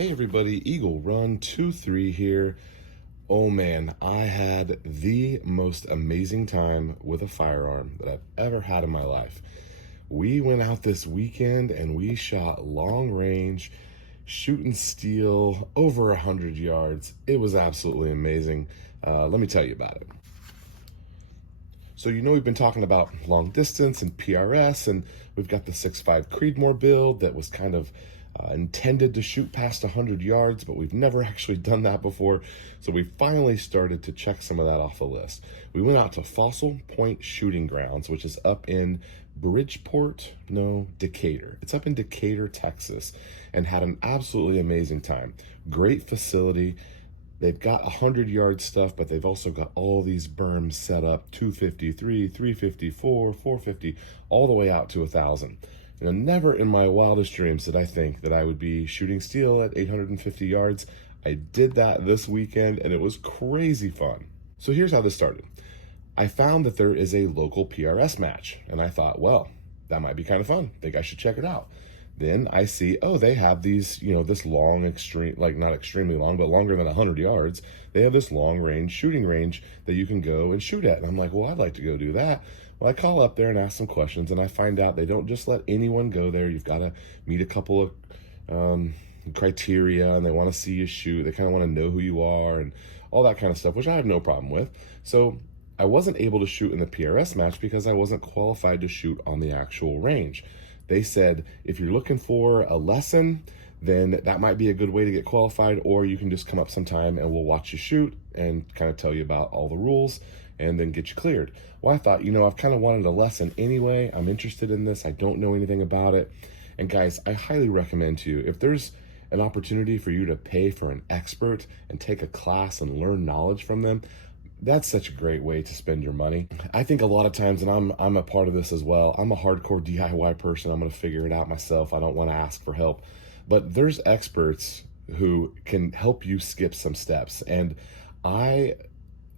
Hey everybody, Eagle Run 23 here. Oh man, I had the most amazing time with a firearm that I've ever had in my life. We went out this weekend and we shot long range, shooting steel over 100 yards. It was absolutely amazing. Let me tell you about it. So we've been talking about long distance and PRS, and we've got the 6.5 Creedmoor build that was kind of intended to shoot past 100 yards, but we've never actually done that before. So we finally started to check some of that off the list. We went out to Fossil Point Shooting Grounds, which is up in Decatur. It's up in Decatur, Texas, and had an absolutely amazing time. Great facility. They've got 100-yard stuff, but they've also got all these berms set up, 253, 354, 450, all the way out to 1,000. Never in my wildest dreams did I think that I would be shooting steel at 850 yards. I did that this weekend, and it was crazy fun. So here's how this started. I found that there is a local PRS match, and I thought, well, that might be kind of fun. I think I should check it out. Then I see, oh, they have these, this long, not extremely long, but longer than 100 yards. They have this long range shooting range that you can go and shoot at. And I'm like, well, I'd like to go do that. Well, I call up there and ask some questions, and I find out they don't just let anyone go there. You've got to meet a couple of criteria, and they want to see you shoot. They kind of want to know who you are and all that kind of stuff, which I have no problem with. So I wasn't able to shoot in the PRS match because I wasn't qualified to shoot on the actual range. They said, if you're looking for a lesson, then that might be a good way to get qualified, or you can just come up sometime and we'll watch you shoot and kind of tell you about all the rules and then get you cleared. Well, I thought, I've kind of wanted a lesson anyway. I'm interested in this. I don't know anything about it. And guys, I highly recommend to you, if there's an opportunity for you to pay for an expert and take a class and learn knowledge from them, that's such a great way to spend your money. I think a lot of times, and I'm a part of this as well, I'm a hardcore DIY person. I'm gonna figure it out myself. I don't wanna ask for help. But there's experts who can help you skip some steps. And I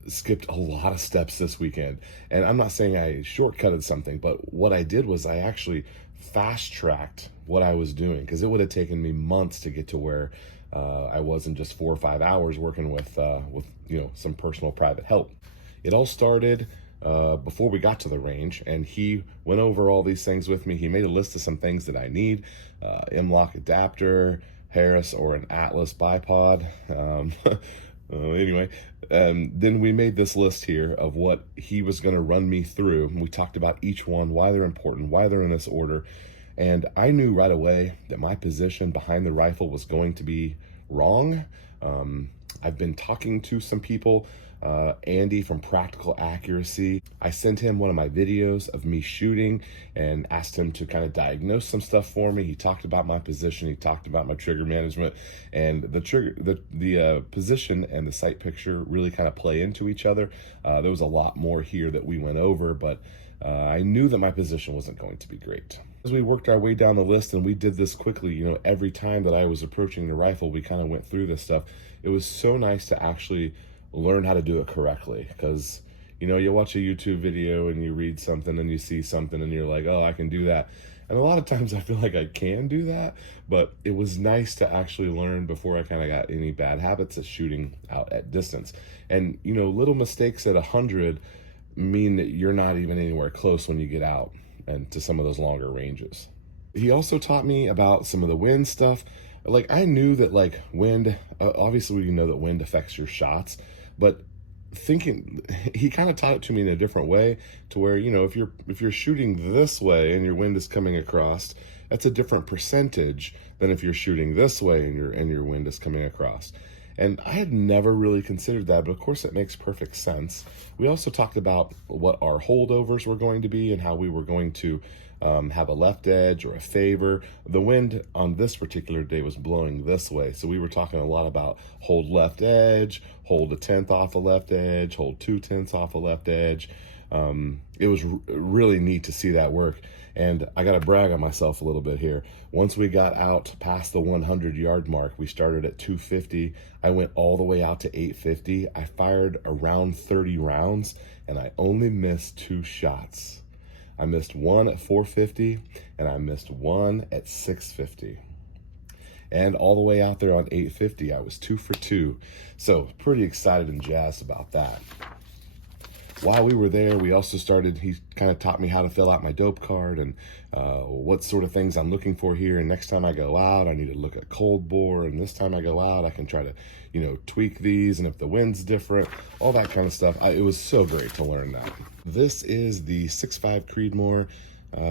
skipped a lot of steps this weekend. And I'm not saying I shortcutted something, but what I did was I actually fast-tracked what I was doing, because it would have taken me months to get to where I was in just 4 or 5 hours working with some personal private help. It all started before we got to the range, and he went over all these things with me. He made a list of some things that I need: M-lock adapter, Harris or an Atlas bipod. Anyway, then we made this list here of what he was going to run me through. We talked about each one, why they're important, why they're in this order. And I knew right away that my position behind the rifle was going to be wrong. I've been talking to some people, Andy from Practical Accuracy. I sent him one of my videos of me shooting and asked him to kind of diagnose some stuff for me. He talked about my position, he talked about my trigger management, and the position and the sight picture really kind of play into each other. There was a lot more here that we went over, but I knew that my position wasn't going to be great. As we worked our way down the list, and we did this quickly, every time that I was approaching the rifle, we kind of went through this stuff. It was so nice to actually learn how to do it correctly, because you watch a YouTube video and you read something and you see something and you're like, oh, I can do that. And a lot of times I feel like I can do that, but it was nice to actually learn before I kind of got any bad habits of shooting out at distance. And little mistakes at 100 mean that you're not even anywhere close when you get out and to some of those longer ranges. He also taught me about some of the wind stuff. Like, I knew that wind, obviously we know that wind affects your shots, but he kind of taught it to me in a different way, to where, if you're shooting this way and your wind is coming across, that's a different percentage than if you're shooting this way and your wind is coming across. And I had never really considered that, but of course it makes perfect sense. We also talked about what our holdovers were going to be and how we were going to have a left edge or a favor. The wind on this particular day was blowing this way, so we were talking a lot about hold left edge, hold a tenth off a left edge, hold 2/10 off a left edge. It was really neat to see that work. And I got to brag on myself a little bit here. Once we got out past the 100-yard mark, we started at 250. I went all the way out to 850. I fired around 30 rounds, and I only missed 2 shots. I missed one at 450, and I missed one at 650. and all the way out there on 850. I was 2 for 2. So pretty excited and jazzed about that. While we were there, we also started, he kind of taught me how to fill out my dope card and what sort of things I'm looking for here. And next time I go out, I need to look at cold bore. And this time I go out, I can try to, tweak these. And if the wind's different, all that kind of stuff. It was so great to learn that. This is the 6.5 Creedmoor.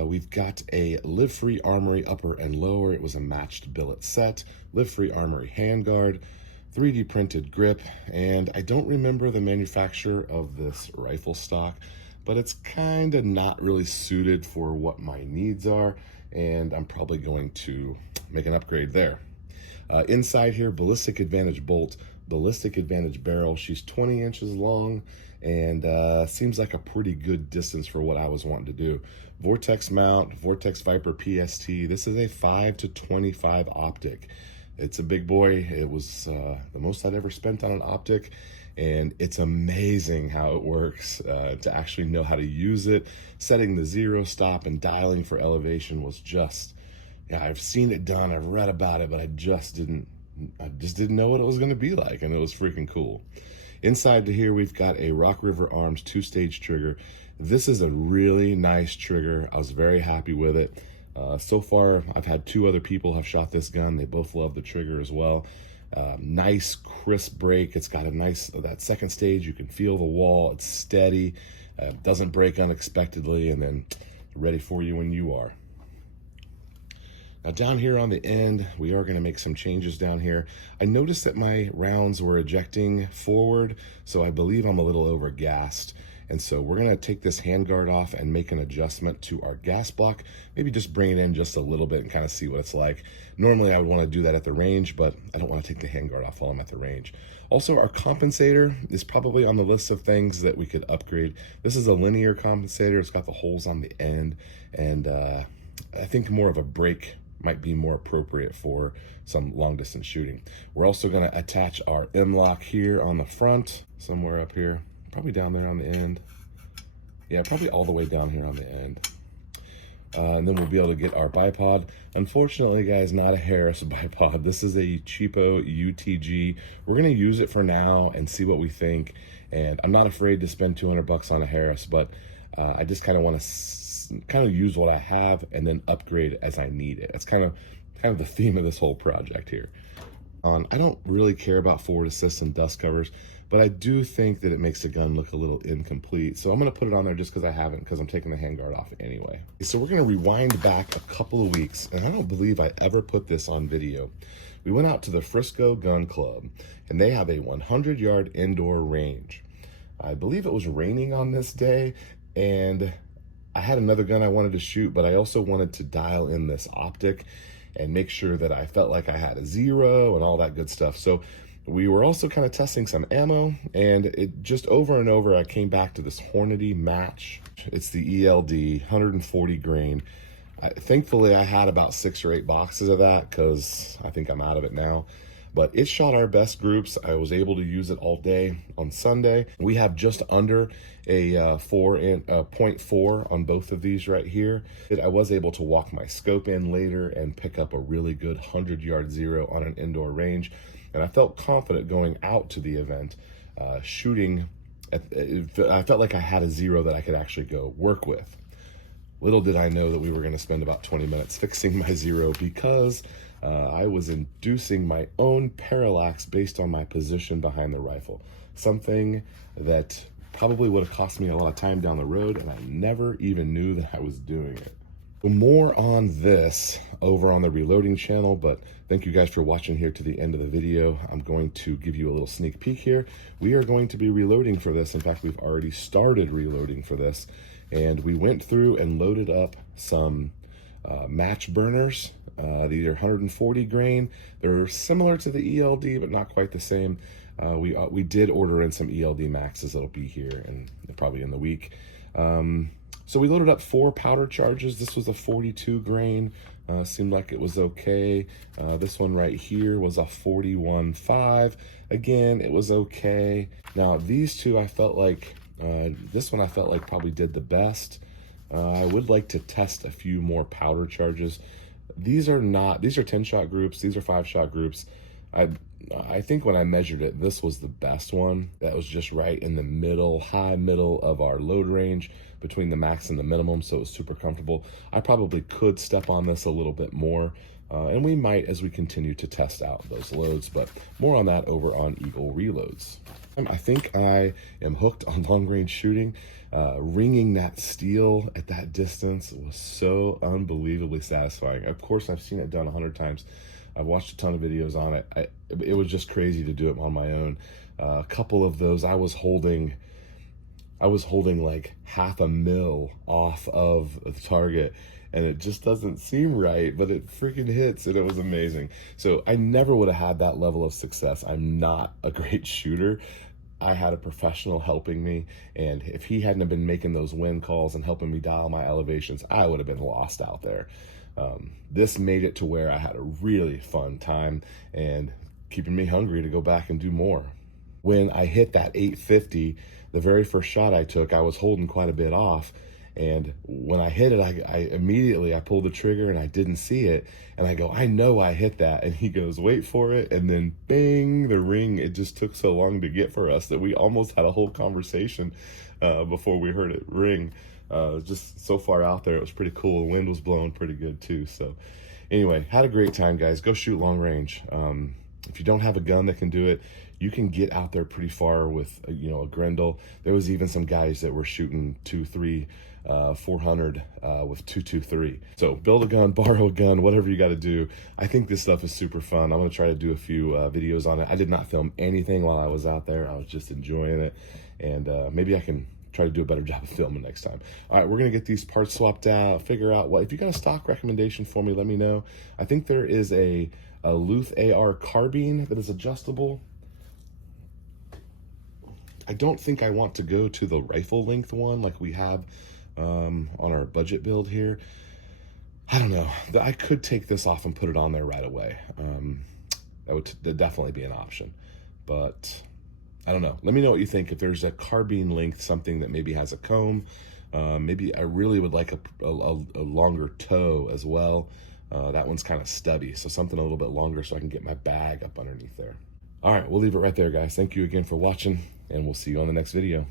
We've got a Live Free Armory upper and lower. It was a matched billet set, Live Free Armory handguard, 3D printed grip, and I don't remember the manufacturer of this rifle stock, but it's kind of not really suited for what my needs are, and I'm probably going to make an upgrade there. Inside here, Ballistic Advantage bolt, Ballistic Advantage barrel. She's 20 inches long and seems like a pretty good distance for what I was wanting to do. Vortex mount, Vortex Viper PST. This is a 5-25 optic. It's a big boy. It was the most I'd ever spent on an optic, and it's amazing how it works to actually know how to use it. Setting the 0 stop and dialing for elevation was just, yeah, I've seen it done, I've read about it, but I just didn't know what it was gonna be like, and it was freaking cool. Inside to here, we've got a Rock River Arms 2-stage trigger. This is a really nice trigger. I was very happy with it. So far, I've had 2 other people have shot this gun. They both love the trigger as well. Nice crisp break. It's got a nice, that second stage, you can feel the wall. It's steady, doesn't break unexpectedly, and then ready for you when you are. Now down here on the end, we are going to make some changes down here. I noticed that my rounds were ejecting forward, so I believe I'm a little over gassed. And so we're gonna take this handguard off and make an adjustment to our gas block. Maybe just bring it in just a little bit and kind of see what it's like. Normally I would wanna do that at the range, but I don't wanna take the handguard off while I'm at the range. Also, our compensator is probably on the list of things that we could upgrade. This is a linear compensator. It's got the holes on the end, and I think more of a break might be more appropriate for some long distance shooting. We're also gonna attach our M-lock here on the front, somewhere up here. Probably down there on the end. Yeah, probably all the way down here on the end. And then we'll be able to get our bipod. Unfortunately, guys, not a Harris bipod. This is a cheapo UTG. We're gonna use it for now and see what we think. And I'm not afraid to spend 200 bucks on a Harris, but I just kind of want to use what I have and then upgrade as I need it. It's kind of the theme of this whole project here. I don't really care about forward assist and dust covers, but I do think that it makes the gun look a little incomplete. So I'm gonna put it on there just because I haven't, because I'm taking the handguard off anyway. So we're gonna rewind back a couple of weeks, and I don't believe I ever put this on video. We went out to the Frisco Gun Club, and they have a 100-yard indoor range. I believe it was raining on this day, and I had another gun I wanted to shoot, but I also wanted to dial in this optic and make sure that I felt like I had a 0 and all that good stuff. So we were also kind of testing some ammo, and it just over and over, I came back to this Hornady match. It's the ELD 140 grain. Thankfully, I had about 6 or 8 boxes of that because I think I'm out of it now. But it shot our best groups. I was able to use it all day on Sunday. We have just under a 0.4 on both of these right here. I was able to walk my scope in later and pick up a really good 100-yard 0 on an indoor range. And I felt confident going out to the event, shooting. I felt like I had a 0 that I could actually go work with. Little did I know that we were going to spend about 20 minutes fixing my 0 because I was inducing my own parallax based on my position behind the rifle. Something that probably would have cost me a lot of time down the road, and I never even knew that I was doing it. More on this over on the Reloading channel, but thank you guys for watching here to the end of the video. I'm going to give you a little sneak peek here. We are going to be reloading for this. In fact, we've already started reloading for this, and we went through and loaded up some match burners. These are 140 grain. They're similar to the ELD, but not quite the same. We did order in some ELD Maxes that'll be here and probably in the week. So we loaded up 4 powder charges. This was a 42 grain. Seemed like it was okay. This one right here was a 41.5. Again, it was okay. Now these two, I felt like, this one I felt like probably did the best. I would like to test a few more powder charges. These are 10-shot groups. These are 5-shot groups. I think when I measured it, this was the best one. That was just right in the middle, high middle of our load range between the max and the minimum, so it was super comfortable. I probably could step on this a little bit more, and we might as we continue to test out those loads, but more on that over on Eagle Reloads. I think I am hooked on long range shooting. Ringing that steel at that distance was so unbelievably satisfying. Of course, I've seen it done 100 times. I've watched a ton of videos on it. It was just crazy to do it on my own. A couple of those, I was holding like half a mil off of the target, and it just doesn't seem right, but it freaking hits, and it was amazing. So I never would have had that level of success. I'm not a great shooter. I had a professional helping me, and if he hadn't have been making those wind calls and helping me dial my elevations, I would have been lost out there. This made it to where I had a really fun time and keeping me hungry to go back and do more. When I hit that 850, the very first shot I took, I was holding quite a bit off. And when I hit it, I immediately pulled the trigger and I didn't see it. And I go, I know I hit that. And he goes, wait for it. And then bang, the ring. It just took so long to get for us that we almost had a whole conversation before we heard it ring. Just so far out there, it was pretty cool. The wind was blowing pretty good too. So anyway, had a great time, guys. Go shoot long range. If you don't have a gun that can do it, you can get out there pretty far with a Grendel. There was even some guys that were shooting 2-3 400 with 223. So build a gun, borrow a gun, whatever you got to do. I think this stuff is super fun. I'm going to try to do a few videos on it. I did not film anything while I was out there. I was just enjoying it, and maybe I can try to do a better job of filming next time. All right, we're gonna get these parts swapped out, figure out what, if you got a stock recommendation for me, let me know. I think there is a Luth AR carbine that is adjustable. I don't think I want to go to the rifle length one like we have on our budget build here. I don't know. I could take this off and put it on there right away. That would definitely be an option, but I don't know. Let me know what you think. If there's a carbine length, something that maybe has a comb, maybe I really would like a longer toe as well. That one's kind of stubby, so something a little bit longer so I can get my bag up underneath there. All right, we'll leave it right there, guys. Thank you again for watching, and we'll see you on the next video.